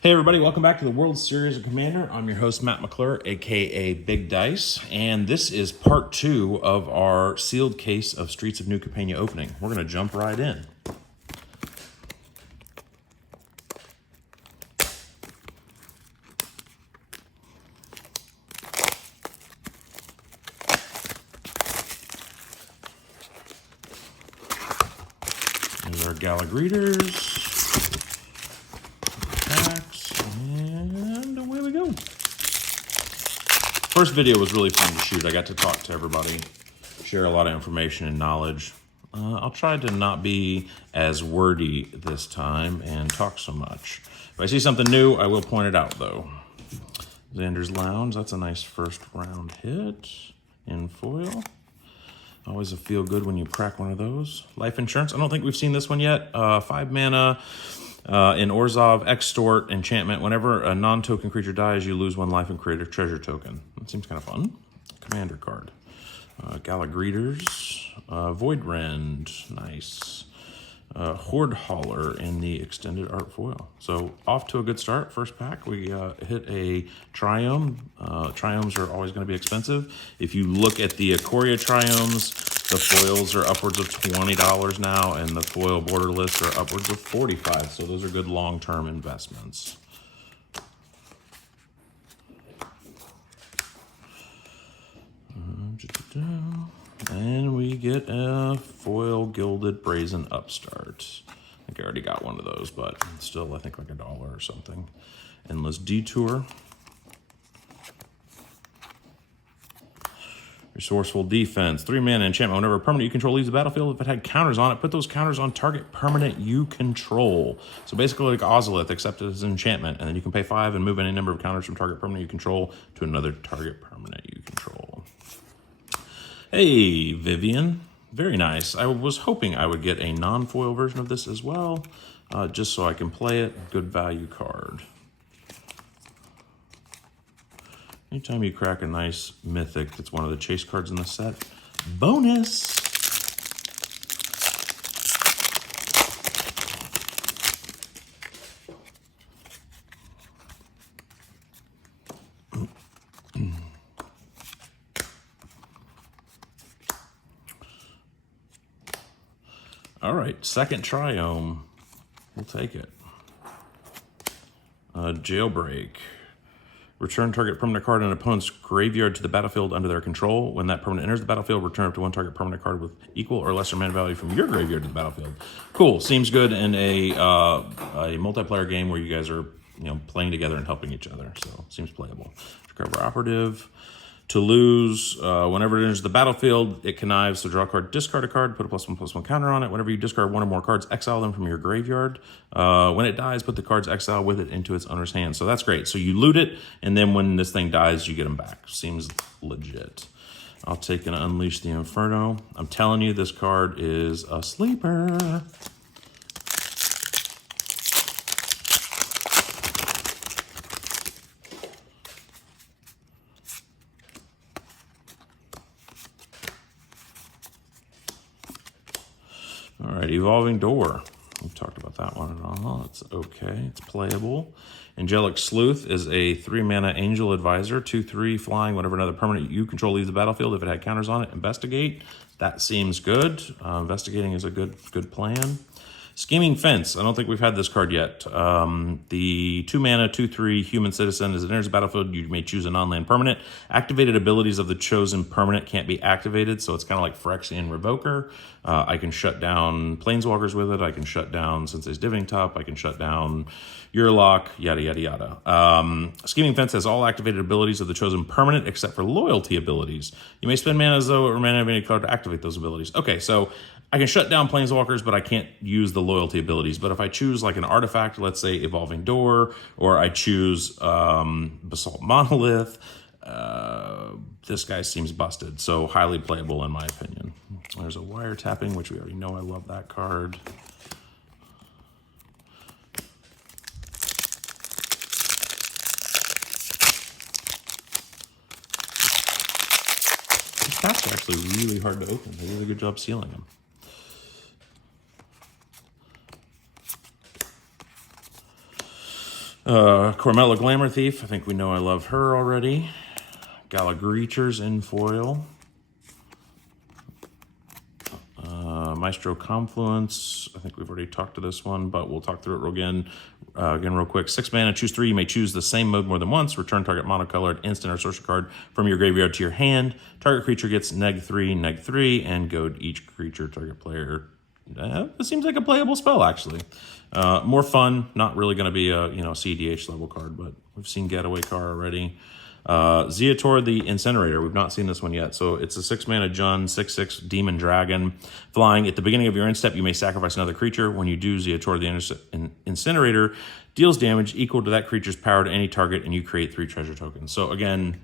Hey everybody, welcome back to the World Series of Commander. I'm your host Matt McClure, aka Big Dice, and this is part 2 of our sealed case of Streets of New Capenna opening. We're going to jump right in. There's our Gala Greeters. And away we go. First video was really fun to shoot. I got to talk to everybody, share a lot of information and knowledge. I'll try to not be as wordy this time and talk so much. If I see something new, I will point it out though. Xander's Lounge, that's a nice first round hit in foil. Always a feel good when you crack one of those. Life Insurance, I don't think we've seen this one yet. 5 mana. In Orzhov, Extort, Enchantment, whenever a non-token creature dies, you lose 1 life and create a treasure token. That seems kind of fun. Commander card. Gala Greeters. Void Rend, nice. Horde Hauler in the extended art foil. So off to a good start. First pack, we hit a Triome. Triomes are always going to be expensive. If you look at the Ikoria Triomes, the foils are upwards of $20 now, and the foil Borderless are upwards of $45. So those are good long-term investments. And we get a foil Gilded Brazen Upstart. I think I already got one of those, but still, I think like $1 or something. Endless Detour. Resourceful Defense, 3 mana enchantment. Whenever a permanent you control leaves the battlefield, if it had counters on it, put those counters on target permanent you control. So basically like Ozolith, except it's an enchantment, and then you can pay 5 and move any number of counters from target permanent you control to another target permanent you control. Hey, Vivian. Very nice. I was hoping I would get a non-foil version of this as well, just so I can play it. Good value card. Anytime you crack a nice mythic that's one of the chase cards in the set, bonus! All right, second Triome. We'll take it. Jailbreak. Return target permanent card in an opponent's graveyard to the battlefield under their control. When that permanent enters the battlefield, return up to 1 target permanent card with equal or lesser mana value from your graveyard to the battlefield. Cool. Seems good in a multiplayer game where you guys are playing together and helping each other. So seems playable. Recover Operative. To lose, whenever it enters the battlefield, it connives, so draw a card, discard a card, put a +1/+1 counter on it. Whenever you discard 1 or more cards, exile them from your graveyard. When it dies, put the cards exile with it into its owner's hand. So that's great. So you loot it, and then when this thing dies, you get them back. Seems legit. I'll take and Unleash the Inferno. I'm telling you, this card is a sleeper. All right, Evolving Door. We've talked about that one at all. It's okay. It's playable. Angelic Sleuth is a 3 mana Angel Advisor, 2/3 flying. Whenever another permanent you control leaves the battlefield, if it had counters on it, investigate. That seems good. Investigating is a good plan. Scheming Fence. I don't think we've had this card yet. The 2 mana, 2/3 human citizen. As it enters the battlefield, you may choose a non-land permanent. Activated abilities of the chosen permanent can't be activated, so it's kind of like Phyrexian Revoker. I can shut down Planeswalkers with it. I can shut down Sensei's Diving Top. I can shut down Urlock, yada, yada, yada. Scheming Fence has all activated abilities of the chosen permanent except for loyalty abilities. You may spend mana as though or mana of any card to activate those abilities. Okay, so I can shut down Planeswalkers, but I can't use the loyalty abilities. But if I choose like an artifact, let's say Evolving Door, or I choose Basalt Monolith, this guy seems busted. So highly playable in my opinion. There's a Wiretapping, which we already know I love that card. These packs are actually really hard to open. They did a good job sealing them. Cormella Glamour Thief. I think we know I love her already. Galagreechers in foil. Maestro Confluence. I think we've already talked to this one, but we'll talk through it again real quick. 6 mana, choose 3. You may choose the same mode more than once. Return target monocolored instant or sorcery card from your graveyard to your hand. Target creature gets -3/-3, and goad each creature target player. It seems like a playable spell, actually. More fun. Not really going to be a CDH level card, but we've seen Getaway Car already. Zeator the Incinerator. We've not seen this one yet. So it's a 6 mana Jund, 6/6 Demon Dragon. Flying. At the beginning of your end step, you may sacrifice another creature. When you do, Zeator the Incinerator deals damage equal to that creature's power to any target, and you create 3 treasure tokens. So again,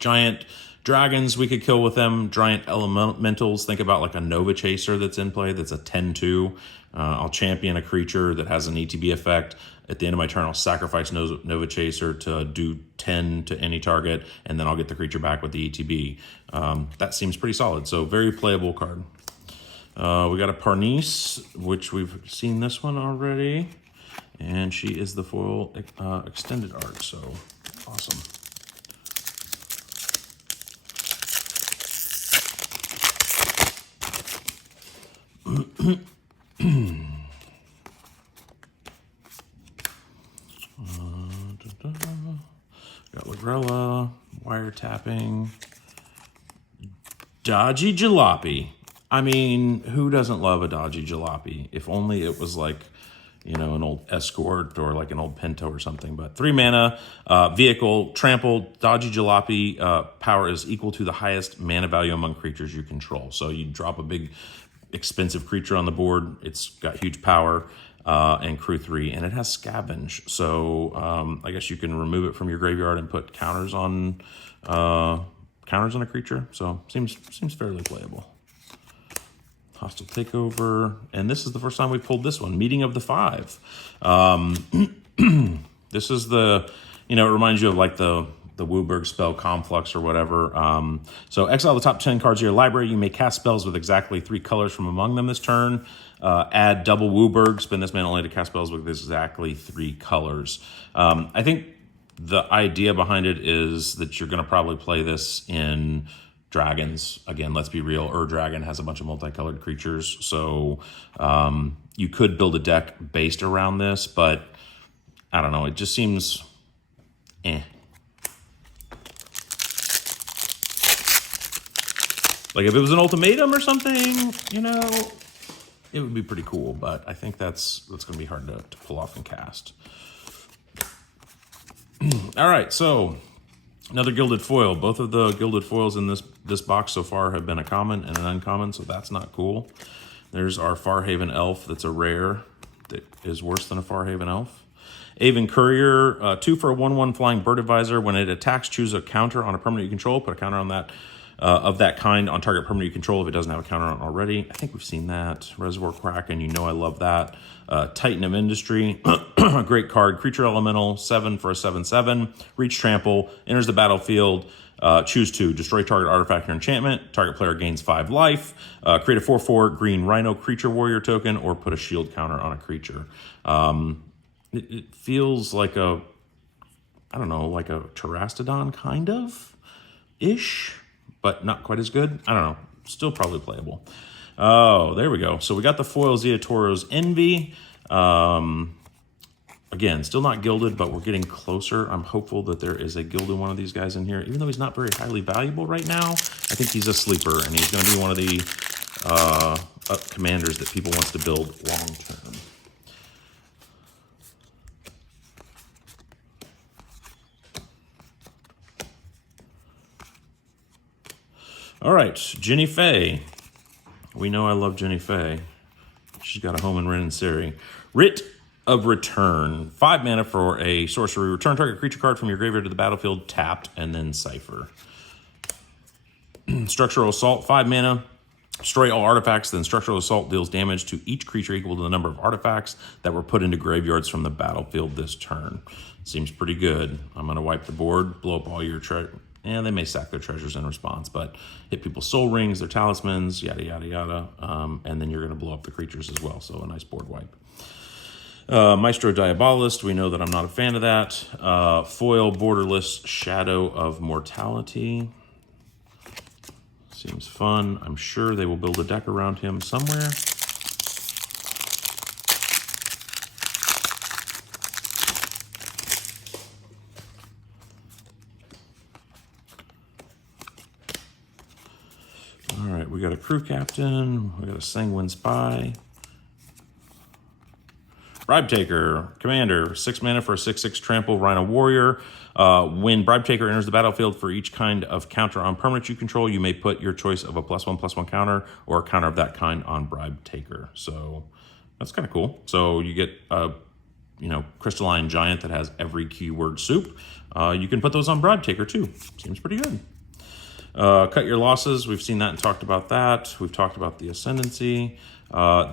giant dragons we could kill with them. Giant elementals. Think about like a Nova Chaser that's in play. That's a 10/2. I'll champion a creature that has an ETB effect. At the end of my turn, I'll sacrifice Nova Chaser to do 10 to any target, and then I'll get the creature back with the ETB. That seems pretty solid. So very playable card. We got a Parnisse, which we've seen this one already. And she is the foil extended art. So awesome. Got Lagrella, wiretapping, Dodgy Jalopy. I mean, who doesn't love a Dodgy Jalopy? If only it was like, an old Escort or like an old Pinto or something. But 3 mana, vehicle, trample, Dodgy Jalopy power is equal to the highest mana value among creatures you control. So you drop a big, expensive creature on the board. It's got huge power. And crew 3, and it has scavenge. So I guess you can remove it from your graveyard and put counters on a creature. So seems fairly playable. Hostile Takeover, and this is the first time we pulled this one. Meeting of the 5. This is the it reminds you of like the Wooburg spell Conflux or whatever. So exile the top 10 cards of your library. You may cast spells with exactly 3 colors from among them this turn. Add double Wooburg. Spend this mana only to cast spells with exactly 3 colors. I think the idea behind it is that you're going to probably play this in dragons. Again, let's be real. Dragon has a bunch of multicolored creatures. So you could build a deck based around this, but I don't know. It just seems Like if it was an ultimatum or something, it would be pretty cool. But I think that's going to be hard to pull off and cast. All right, so another gilded foil. Both of the gilded foils in this box so far have been a common and an uncommon, so that's not cool. There's our Farhaven Elf. That's a rare that is worse than a Farhaven Elf. Aven Courier, 2 for a 1/1 flying bird advisor. When it attacks, choose a counter on a permanent you control. Put a counter on that. Of that kind on target permanent you control if it doesn't have a counter on it already. I think we've seen that. Reservoir Kraken, I love that. Titan of Industry, great card. Creature Elemental, 7 for a 7/7. Reach Trample, enters the battlefield. Choose 2, destroy target artifact or enchantment. Target player gains 5 life. Create a 4/4 green Rhino creature warrior token, or put a shield counter on a creature. It feels like like a Terastodon kind of ish. But not quite as good. I don't know. Still probably playable. Oh, there we go. So we got the foil Zeatoro's Envy. Again, still not gilded, but we're getting closer. I'm hopeful that there is a gilded one of these guys in here. Even though he's not very highly valuable right now, I think he's a sleeper, and he's going to be one of the commanders that people want to build long term. All right, Jenny Faye. We know I love Jenny Faye. She's got a home in Ren and Seri. Writ of Return. 5 mana for a sorcery. Return target creature card from your graveyard to the battlefield, tapped, and then cipher. Structural Assault, 5 mana. Destroy all artifacts, then Structural Assault deals damage to each creature equal to the number of artifacts that were put into graveyards from the battlefield this turn. Seems pretty good. I'm going to wipe the board, blow up all your treasure. And they may sack their treasures in response, but hit people's soul rings, their talismans, yada, yada, yada. And then you're going to blow up the creatures as well. So a nice board wipe. Maestro Diabolist, we know that I'm not a fan of that. Foil Borderless Shadow of Mortality. Seems fun. I'm sure they will build a deck around him somewhere. All right, we got a Crew Captain. We got a Sanguine Spy. Bribe Taker, Commander, 6 mana for a 6/6 Trample Rhino Warrior. When Bribe Taker enters the battlefield, for each kind of counter on permanent you control, you may put your choice of a +1/+1 counter or a counter of that kind on Bribe Taker. So that's kind of cool. So you get a Crystalline Giant that has every keyword soup. You can put those on Bribe Taker too. Seems pretty good. Cut Your Losses. We've seen that and talked about that. We've talked about the Ascendancy.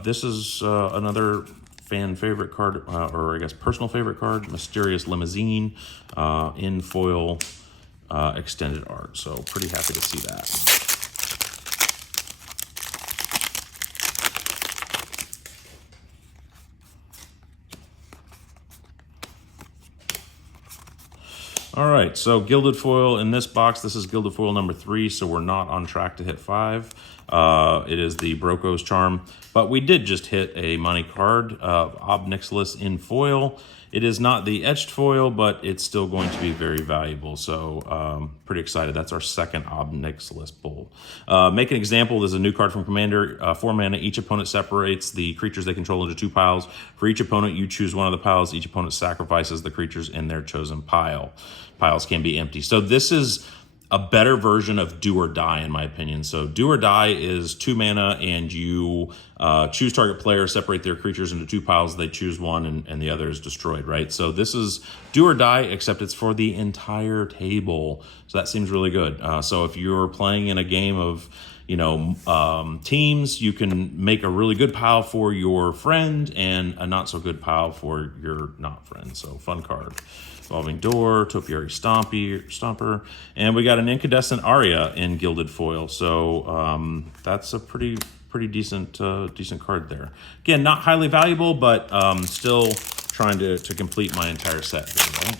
This is another fan favorite card, or I guess personal favorite card, Mysterious Limousine in foil extended art. So pretty happy to see that. All right, so Gilded Foil in this box. This is Gilded Foil number 3, so we're not on track to hit 5. It is the Broco's Charm, but we did just hit a money card of Ob Nixilis in foil. It is not the etched foil, but it's still going to be very valuable, so pretty excited. That's our second Ob Nixilis pull. Make an example. There's a new card from Commander. 4 mana. Each opponent separates the creatures they control into 2 piles. For each opponent, you choose one of the piles. Each opponent sacrifices the creatures in their chosen pile. Piles can be empty. So this is a better version of Do or Die, in my opinion. So Do or Die is 2 mana, and you choose target player, separate their creatures into 2 piles. They choose one, and the other is destroyed, right? So this is Do or Die, except it's for the entire table. So that seems really good. So if you're playing in a game of teams, you can make a really good pile for your friend and a not so good pile for your not friend. So fun card. Evolving Door, Topiary Stomper, and we got an Incandescent Aria in Gilded Foil. So that's a pretty decent card there. Again, not highly valuable, but still trying to complete my entire set here, right?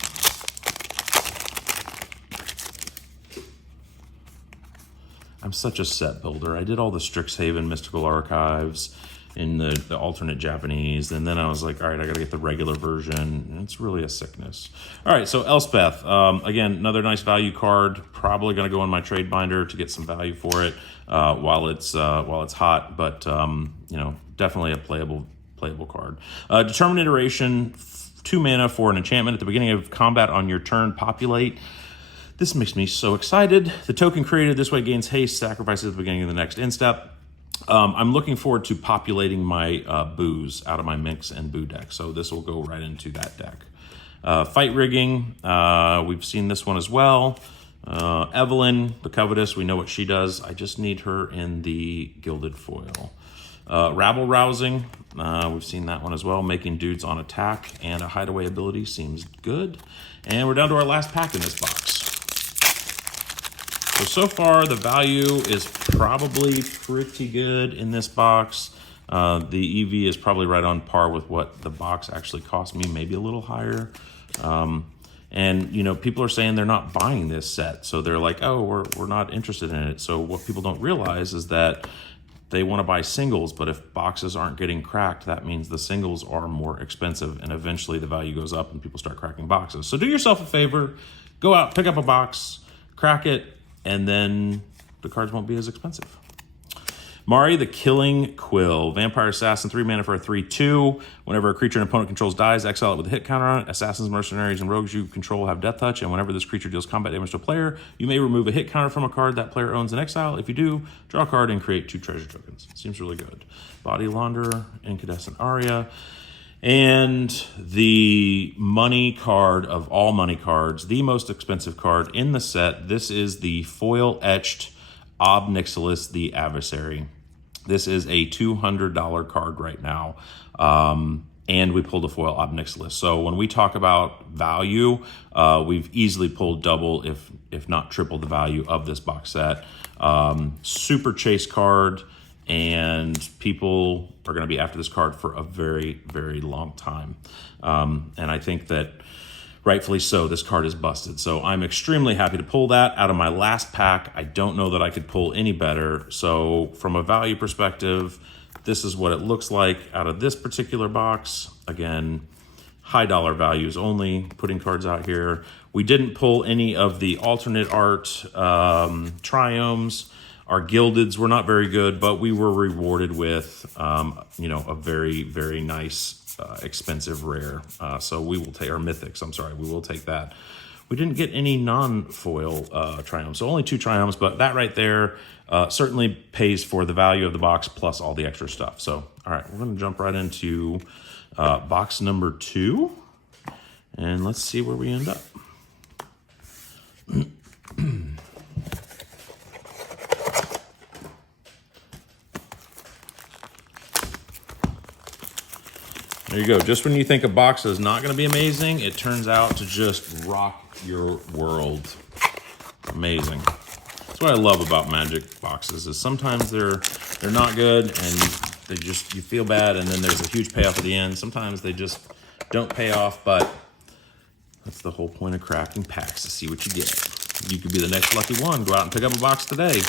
I'm such a set builder. I did all the Strixhaven Mystical Archives in the alternate Japanese, and then I was like, all right, I gotta get the regular version, and it's really a sickness. All right, so Elspeth, again, another nice value card. Probably gonna go in my trade binder to get some value for it while it's hot, but definitely a playable card. Determined Iteration, 2 mana for an enchantment. At the beginning of combat on your turn, populate. This makes me so excited. The token created this way gains haste, sacrifices at the beginning of the next end step. I'm looking forward to populating my boos out of my Mix and Boo deck, so this will go right into that deck. Fight Rigging, we've seen this one as well. Evelyn, the Covetous, we know what she does. I just need her in the Gilded Foil. Rabble Rousing, we've seen that one as well. Making dudes on attack and a hideaway ability seems good. And we're down to our last pack in this box. So far, the value is probably pretty good in this box. The EV is probably right on par with what the box actually cost me, maybe a little higher. And people are saying they're not buying this set, so they're like, oh, we're not interested in it. So what people don't realize is that they want to buy singles, but if boxes aren't getting cracked, that means the singles are more expensive, and eventually the value goes up and people start cracking boxes. So do yourself a favor, go out, pick up a box, crack it, and then the cards won't be as expensive. Mari, the Killing Quill. Vampire Assassin, 3 mana for a 3/2. Whenever a creature an opponent controls dies, exile it with a hit counter on it. Assassins, mercenaries, and rogues you control have Death Touch, and whenever this creature deals combat damage to a player, you may remove a hit counter from a card that player owns in exile. If you do, draw a card and create 2 treasure tokens. Seems really good. Body Launderer, Incandescent Aria. And the money card of all money cards, the most expensive card in the set. This is the Foil Etched Ob Nixilis, the Adversary. This is a $200 card right now. And we pulled a foil Ob Nixilis. So when we talk about value, we've easily pulled double, if not triple the value of this box set. Super chase card. and people are going to be after this card for a very, very long time. And I think that rightfully so, this card is busted. So I'm extremely happy to pull that out of my last pack. I don't know that I could pull any better. So from a value perspective, this is what it looks like out of this particular box. Again, high dollar values only, putting cards out here. We didn't pull any of the alternate art Triomes. Our gildeds were not very good, but we were rewarded with, a very, very nice, expensive rare. So we will take our mythics. I'm sorry, we will take that. We didn't get any non-foil Triomes, so only 2 Triomes, but that right there certainly pays for the value of the box plus all the extra stuff. So, all right, we're going to jump right into box number 2, and let's see where we end up. There you go. Just when you think a box is not going to be amazing, it turns out to just rock your world. Amazing. That's what I love about Magic boxes is sometimes they're not good and you feel bad, and then there's a huge payoff at the end. Sometimes they just don't pay off, but that's the whole point of crafting packs, to see what you get. You could be the next lucky one. Go out and pick up a box today.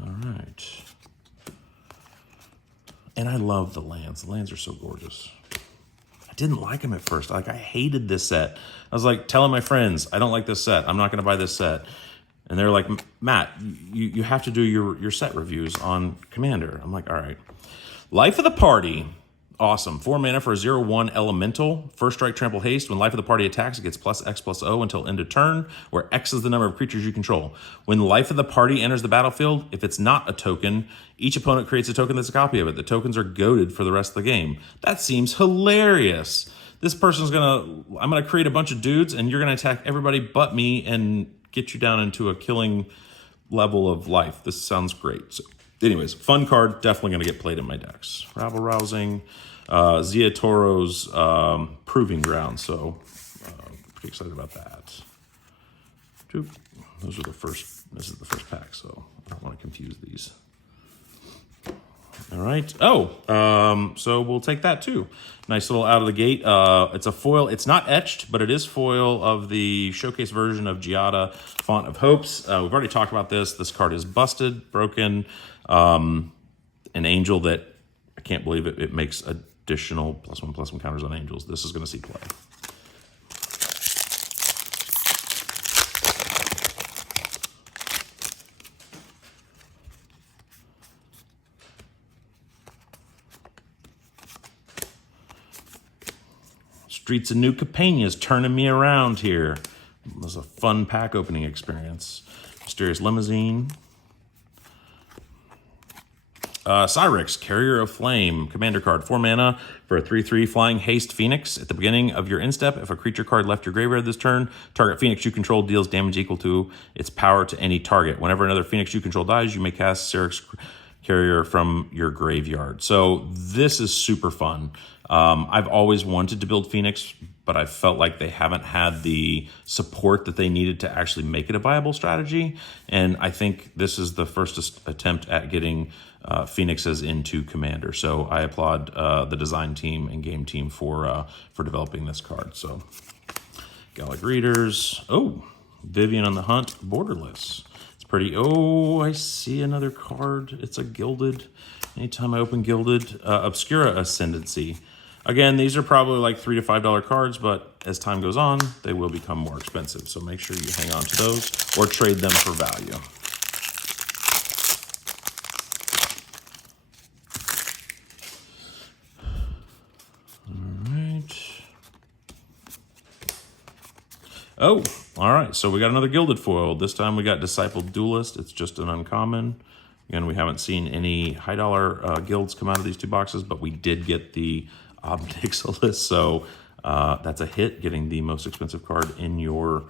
All right. And I love the lands. The lands are so gorgeous. I didn't like them at first. I hated this set. I was like telling my friends, I don't like this set. I'm not going to buy this set. And they're like, Matt, you have to do your set reviews on Commander. I'm like, all right. Life of the Party. Awesome. 4 mana for a 0/1 elemental. First strike, trample, haste. When life of the party attacks, it gets +X/+O until end of turn, where X is the number of creatures you control. When life of the party enters the battlefield, if it's not a token, each opponent creates a token that's a copy of it. The tokens are goaded for the rest of the game. That seems hilarious. This person's I'm gonna create a bunch of dudes, and you're gonna attack everybody but me and get you down into a killing level of life. This sounds great. So, anyways, fun card, definitely going to get played in my decks. Rabble Rousing, Zia Toro's Proving Ground, so pretty excited about that. Those are the first, this is the first pack, so I don't want to confuse these. All right. So we'll take that too. Nice little out of the gate. It's a foil. It's not etched, but it is foil of the showcase version of Giada, Font of Hopes. We've already talked about this. This card is busted, broken. An angel that I can't believe it makes additional +1/+1 counters on angels. This is going to see play. Streets of New Capenna is turning me around here. It was a fun pack opening experience. Mysterious Limousine. Cyrix, Carrier of Flame, Commander card, 4 mana for a 3/3 flying haste Phoenix. At the beginning of your end step, if a creature card left your graveyard this turn, target Phoenix you control deals damage equal to its power to any target. Whenever another Phoenix you control dies, you may cast Cyrix Carrier from your graveyard. So this is super fun. I've always wanted to build Phoenix, but I felt like they haven't had the support that they needed to actually make it a viable strategy. And I think this is the first attempt at getting Phoenixes into Commander. So I applaud the design team and game team for developing this card. So Gallic Readers. Oh, Vivian on the Hunt, Borderless. It's pretty. Oh, I see another card. It's a Gilded. Anytime I open Gilded. Obscura Ascendancy. Again, these are probably like $3 to $5 cards, but as time goes on, they will become more expensive. So make sure you hang on to those or trade them for value. Oh, all right. So we got another Gilded Foil. This time we got Discipled Duelist. It's just an uncommon. Again, we haven't seen any high dollar guilds come out of these two boxes, but we did get the Ob Nixilis. So that's a hit, getting the most expensive card in your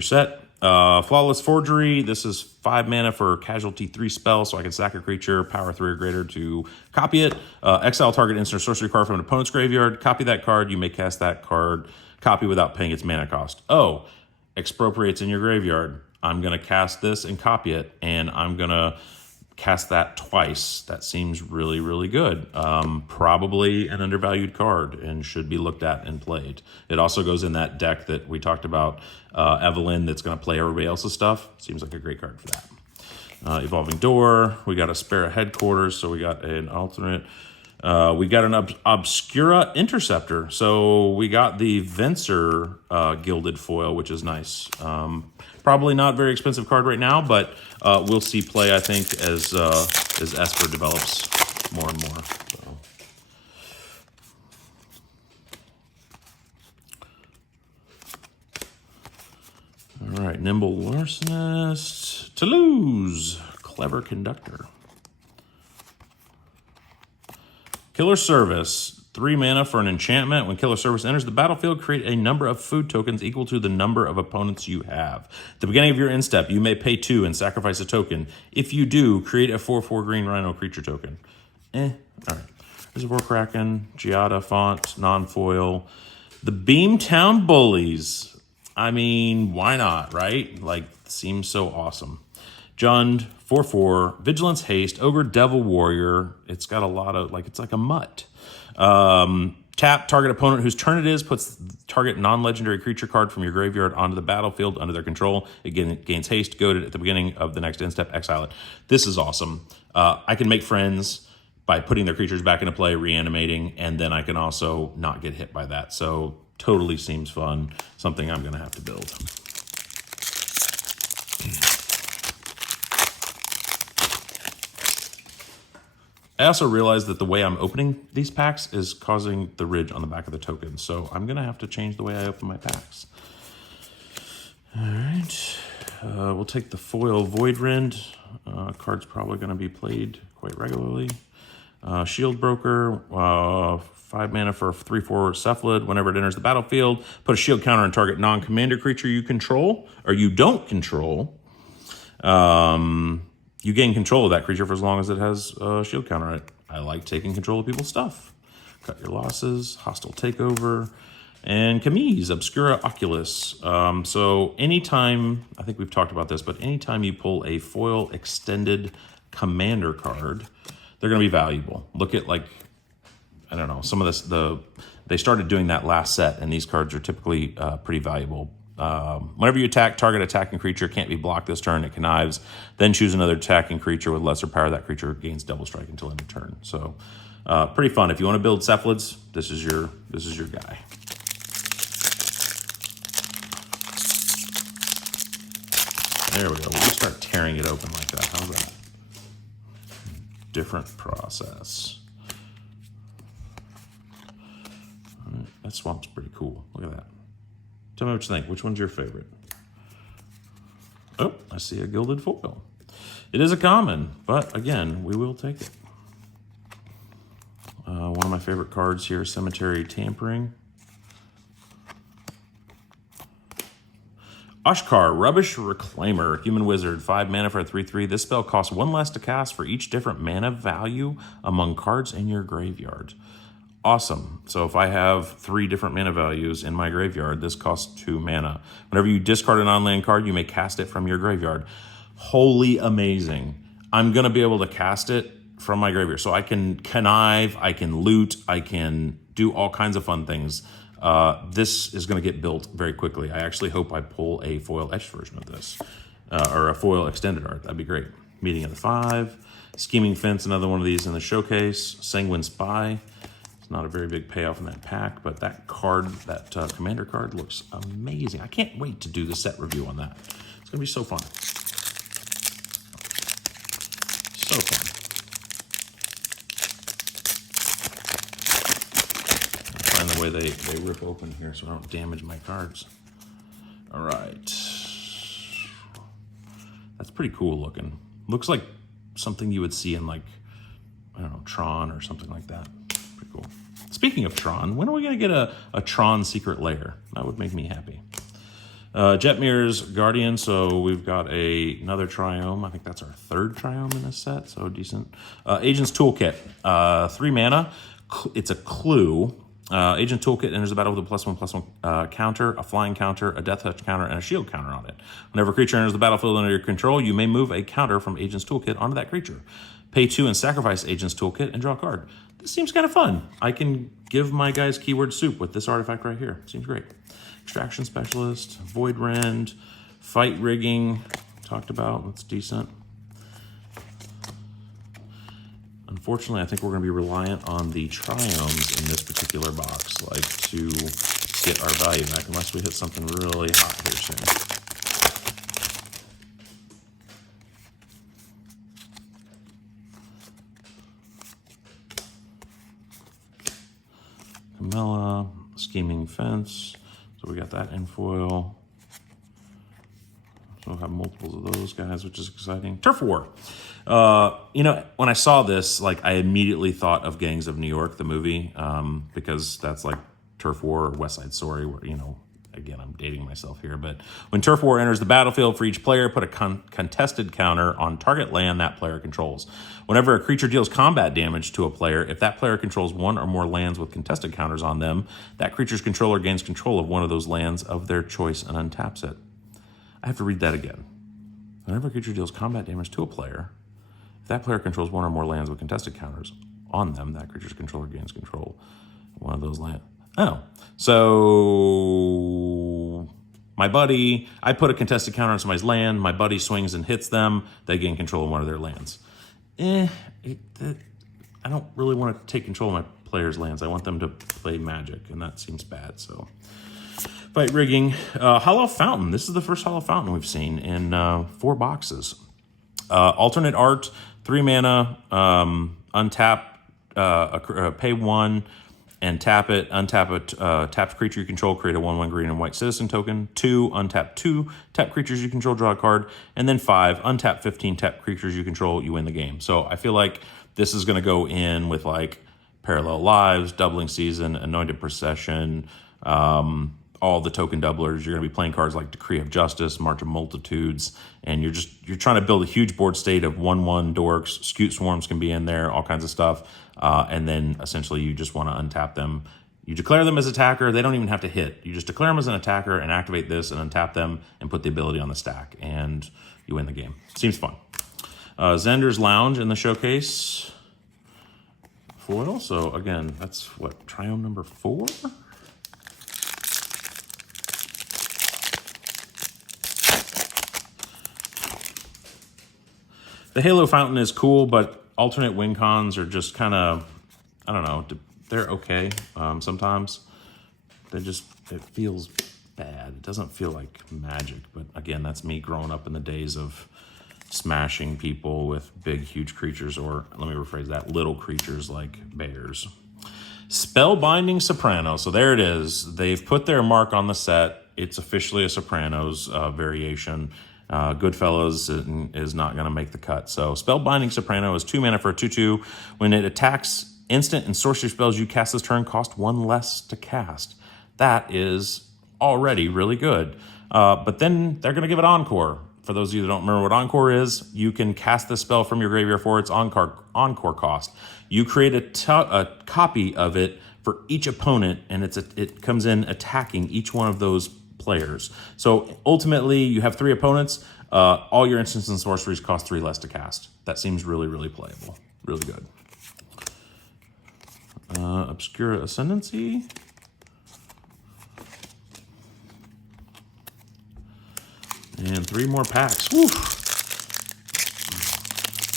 set. Flawless Forgery. This is 5 mana for Casualty 3 spell, so I can sack a creature, power 3 or greater to copy it. Exile target instant or sorcery card from an opponent's graveyard. Copy that card. You may cast that card. Copy without paying its mana cost. Oh, expropriates in your graveyard. I'm going to cast this and copy it, and I'm going to cast that twice. That seems really, really good. Probably an undervalued card and should be looked at and played. It also goes in that deck that we talked about, Evelyn, that's going to play everybody else's stuff. Seems like a great card for that. Evolving Door. We got a Spare Headquarters, so we got an alternate. We got an Obscura Interceptor. So we got the Venser Gilded Foil, which is nice. Probably not very expensive card right now, but we'll see play, I think, as Esper develops more and more. So. All right, Nimble Larcenist. Toulouse, Clever Conductor. Killer Service, 3 mana for an enchantment. When Killer Service enters the battlefield, create a number of food tokens equal to the number of opponents you have. At the beginning of your end step, you may pay 2 and sacrifice a token. If you do, create a 4/4 green rhino creature token. All right. Reservoir Kraken, Giada Font, non-foil. The Beamtown Bullies. I mean, why not, right? Like, seems so awesome. Jund, 4/4, Vigilance Haste, Ogre Devil Warrior. It's got a lot of, like, it's like a mutt. Tap, target opponent whose turn it is, puts target non-legendary creature card from your graveyard onto the battlefield under their control. It gains haste, goaded at the beginning of the next end step, exile it. This is awesome. I can make friends by putting their creatures back into play, reanimating, and then I can also not get hit by that. So totally seems fun. Something I'm going to have to build. I also realized that the way I'm opening these packs is causing the ridge on the back of the token. So I'm going to have to change the way I open my packs. All right. We'll take the Foil Voidrend. Card's probably going to be played quite regularly. Shield Broker. 5 mana for a 3/4 Cephalite. Whenever it enters the battlefield, put a shield counter on target non-commander creature you control or you don't control. You gain control of that creature for as long as it has a shield counter on it. I like taking control of people's stuff. Cut your losses, Hostile Takeover, and Camise, Obscura Oculus. So anytime, I think we've talked about this, but anytime you pull a foil extended commander card, they're going to be valuable. Look at, like, I don't know, some of this, they started doing that last set, and these cards are typically pretty valuable. Whenever you attack, target attacking creature can't be blocked this turn. It connives. Then choose another attacking creature with lesser power. That creature gains double strike until end of turn. So pretty fun. If you want to build Cephalids, this is your guy. There we go. We'll just start tearing it open like that. How's that? Different process. All right. That swamp's pretty cool. Look at that. Tell me what you think. Which one's your favorite? Oh, I see a Gilded Foil. It is a common, but again, we will take it. One of my favorite cards here, Cemetery Tampering. Oshkar, Rubbish Reclaimer, Human Wizard, 5 mana for a 3/3. This spell costs 1 less to cast for each different mana value among cards in your graveyard. Awesome. So if I have 3 different mana values in my graveyard, this costs 2 mana. Whenever you discard a non-land card, you may cast it from your graveyard. Holy amazing. I'm going to be able to cast it from my graveyard. So I can connive, I can loot, I can do all kinds of fun things. This is going to get built very quickly. I actually hope I pull a foil etched version of this, or a foil extended art. That'd be great. Meeting of the 5. Scheming Fence, another one of these in the showcase. Sanguine Spy. Not a very big payoff in that pack, but that card, that commander card, looks amazing. I can't wait to do the set review on that. It's going to be so fun. So fun. I'll find the way they rip open here so I don't damage my cards. All right. That's pretty cool looking. Looks like something you would see in, like, I don't know, Tron or something like that. Pretty cool. Speaking of Tron, when are we going to get a Tron Secret Lair? That would make me happy. Jetmir's Guardian, so we've got another Triome. I think that's our 3rd Triome in this set, so decent. Agent's Toolkit, 3 mana. It's a clue. Agent Toolkit enters the battle with a +1/+1 counter, a flying counter, a death touch counter, and a shield counter on it. Whenever a creature enters the battlefield under your control, you may move a counter from Agent's Toolkit onto that creature. Pay 2 and sacrifice Agent's Toolkit and draw a card. This seems kind of fun. I can give my guys keyword soup with this artifact right here. Seems great. Extraction Specialist, Void Rend, Fight Rigging, talked about, that's decent. Unfortunately, I think we're going to be reliant on the Triomes in this particular box, like, to get our value back, unless we hit something really hot here soon. Capenna, Scheming Fence, so we got that in foil. So we'll have multiples of those guys, which is exciting. Turf War. You know, when I saw this, like, I immediately thought of Gangs of New York, the movie, because that's like Turf War or West Side Story, where, you know, again, I'm dating myself here, but when Turf War enters the battlefield, for each player, put a contested counter on target land that player controls. Whenever a creature deals combat damage to a player, if that player controls one or more lands with contested counters on them, that creature's controller gains control of one of those lands of their choice and untaps it. I have to read that again. Whenever a creature deals combat damage to a player, if that player controls one or more lands with contested counters on them, that creature's controller gains control of one of those lands. Oh, so my buddy, I put a contested counter on somebody's land, my buddy swings and hits them, they gain control of one of their lands. I don't really want to take control of my players' lands. I want them to play Magic, and that seems bad, so. Fight Rigging. Hollow Fountain. This is the first Hollow Fountain we've seen in 4 boxes. Alternate art, 3 mana, untap, pay 1, and tap it. Untap a tapped creature you control, create a 1/1 green and white citizen token. 2, untap 2, tap creatures you control, draw a card. And then 5, untap 15, tap creatures you control, you win the game. So I feel like this is going to go in with, like, Parallel Lives, Doubling Season, Anointed Procession, all the token doublers. You're going to be playing cards like Decree of Justice, March of Multitudes, and you're trying to build a huge board state of 1/1 dorks. Scute Swarms can be in there, all kinds of stuff. And then essentially you just want to untap them. You declare them as attacker. They don't even have to hit. You just declare them as an attacker and activate this and untap them and put the ability on the stack, and you win the game. Seems fun. Xander's Lounge in the showcase foil. So again, that's what, Triome number 4? The Halo Fountain is cool, but alternate win cons are just kind of, I don't know, they're okay sometimes. It feels bad. It doesn't feel like Magic, but again, that's me growing up in the days of smashing people with big, huge creatures, or let me rephrase that, little creatures like bears. Spellbinding Soprano. So there it is. They've put their mark on the set. It's officially a Sopranos variation. Goodfellas is not going to make the cut. So Spellbinding Soprano is 2 mana for a 2/2. When it attacks, instant and sorcery spells you cast this turn cost 1 less to cast. That is already really good. But then they're going to give it Encore. For those of you that don't remember what Encore is, you can cast this spell from your graveyard for its Encore cost. You create a copy of it for each opponent, and it comes in attacking each one of those players. So ultimately, you have 3 opponents. All your instants and sorceries cost 3 less to cast. That seems really, really playable. Really good. Obscura Ascendancy. And 3 more packs. Woo!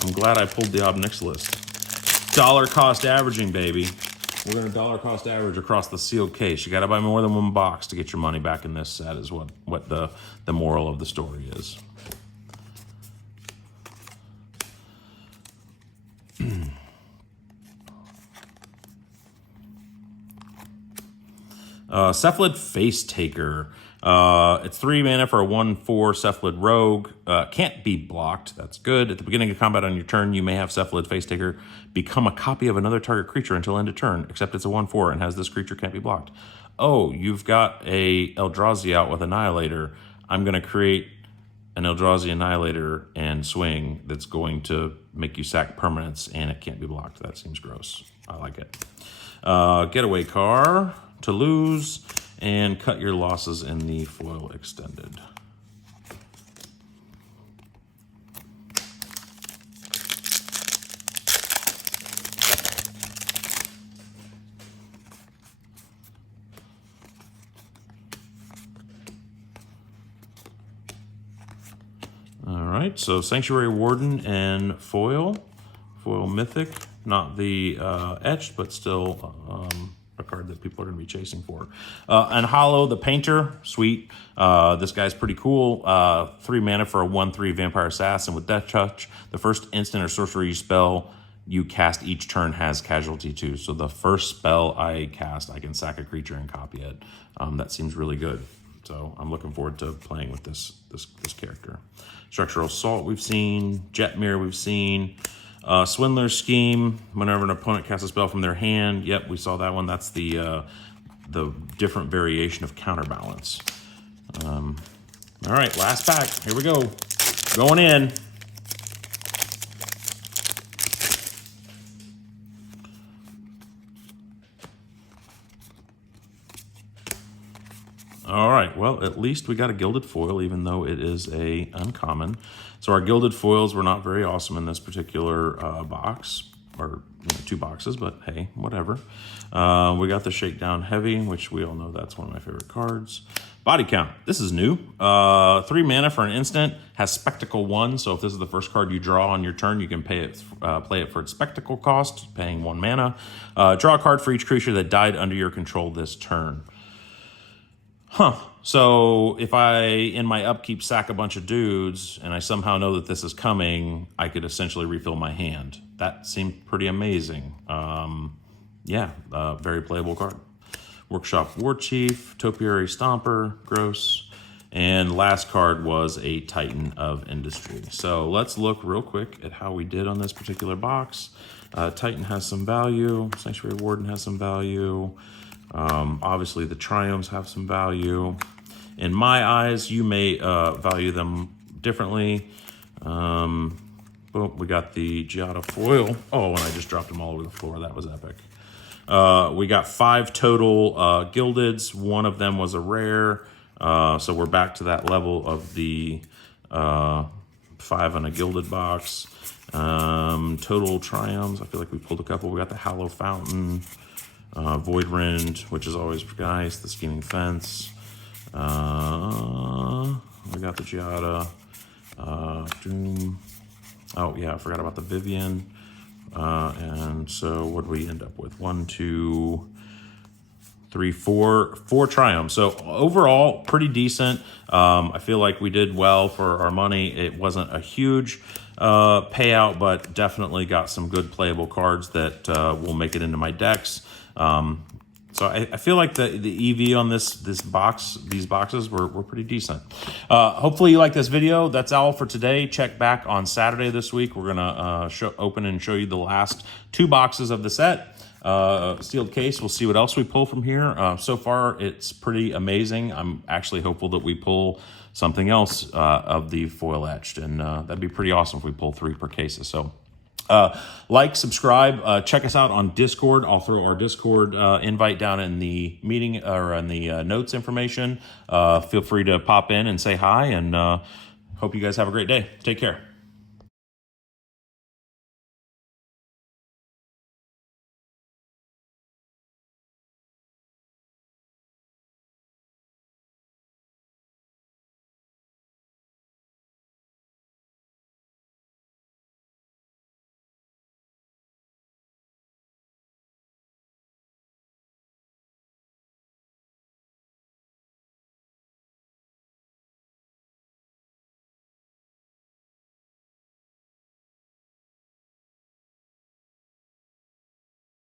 I'm glad I pulled the Ob Nixilis. Dollar cost averaging, baby. We're going to dollar cost average across the sealed case. You got to buy more than 1 box to get your money back in this set is what the moral of the story is. Cephalite Face Taker. It's 3 mana for a 1/4 Cephalid Rogue. Can't be blocked. That's good. At the beginning of combat on your turn, you may have Cephalid Face Taker become a copy of another target creature until end of turn, except it's a 1/4 and has this creature can't be blocked. Oh, you've got a Eldrazi out with Annihilator. I'm going to create an Eldrazi Annihilator and swing that's going to make you sack permanents and it can't be blocked. That seems gross. I like it. Getaway car to lose and cut your losses in the foil extended. All right, so Sanctuary Warden and Foil Mythic, not the etched, but still a card that people are going to be chasing for. And Hollow the Painter, sweet. This guy's pretty cool. 3 mana for a 1/3 Vampire Assassin with Death Touch. The first instant or sorcery spell you cast each turn has casualty too. So the first spell I cast, I can sack a creature and copy it. That seems really good. So I'm looking forward to playing with this character. Structural Assault we've seen. Jetmir we've seen. Swindler's Scheme, whenever an opponent casts a spell from their hand. Yep, we saw that one. That's the different variation of Counterbalance. All right, last pack. Here we go. Going in. All right, well, at least we got a Gilded Foil, even though it is a uncommon. So our Gilded Foils were not very awesome in this particular box, or 2 boxes, but hey, whatever. We got the Shakedown Heavy, which we all know that's one of my favorite cards. Body Count, this is new. 3 mana for an instant, has Spectacle 1, so if this is the first card you draw on your turn, you can play it for its Spectacle cost, paying 1 mana. Draw a card for each creature that died under your control this turn. So if I, in my upkeep, sack a bunch of dudes, and I somehow know that this is coming, I could essentially refill my hand. That seemed pretty amazing. Very playable card. Workshop War Chief, Topiary Stomper, gross. And last card was a Titan of Industry. So let's look real quick at how we did on this particular box. Titan has some value. Sanctuary Warden has some value. Obviously the Triomes have some value. In my eyes, you may value them differently. Boom, we got the Giada Foil. Oh, and I just dropped them all over the floor. That was epic. We got 5 total Gildeds. 1 of them was a rare. So we're back to that level of the 5 on a Gilded box. Total Triomes. I feel like we pulled a couple. We got the Hallow Fountain. Void Rend, which is always nice. The Scheming Fence. We got the Giada. Doom. Oh, yeah, I forgot about the Vivian. And so what do we end up with? 1, 2, 3, 4 Triomes. So overall, pretty decent. I feel like we did well for our money. It wasn't a huge payout, but definitely got some good playable cards that will make it into my decks. So I feel like the EV on these boxes were pretty decent. Hopefully you like this video. That's all for today. Check back on Saturday this week. We're gonna open and show you the last 2 boxes of the set. Sealed case. We'll see what else we pull from here. So far, it's pretty amazing. I'm actually hopeful that we pull something else of the foil etched, and that'd be pretty awesome if we pull 3 per case. So. Like, subscribe, check us out on Discord. I'll throw our Discord invite down in the meeting or in the notes information. Feel free to pop in and say hi, and hope you guys have a great day. Take care.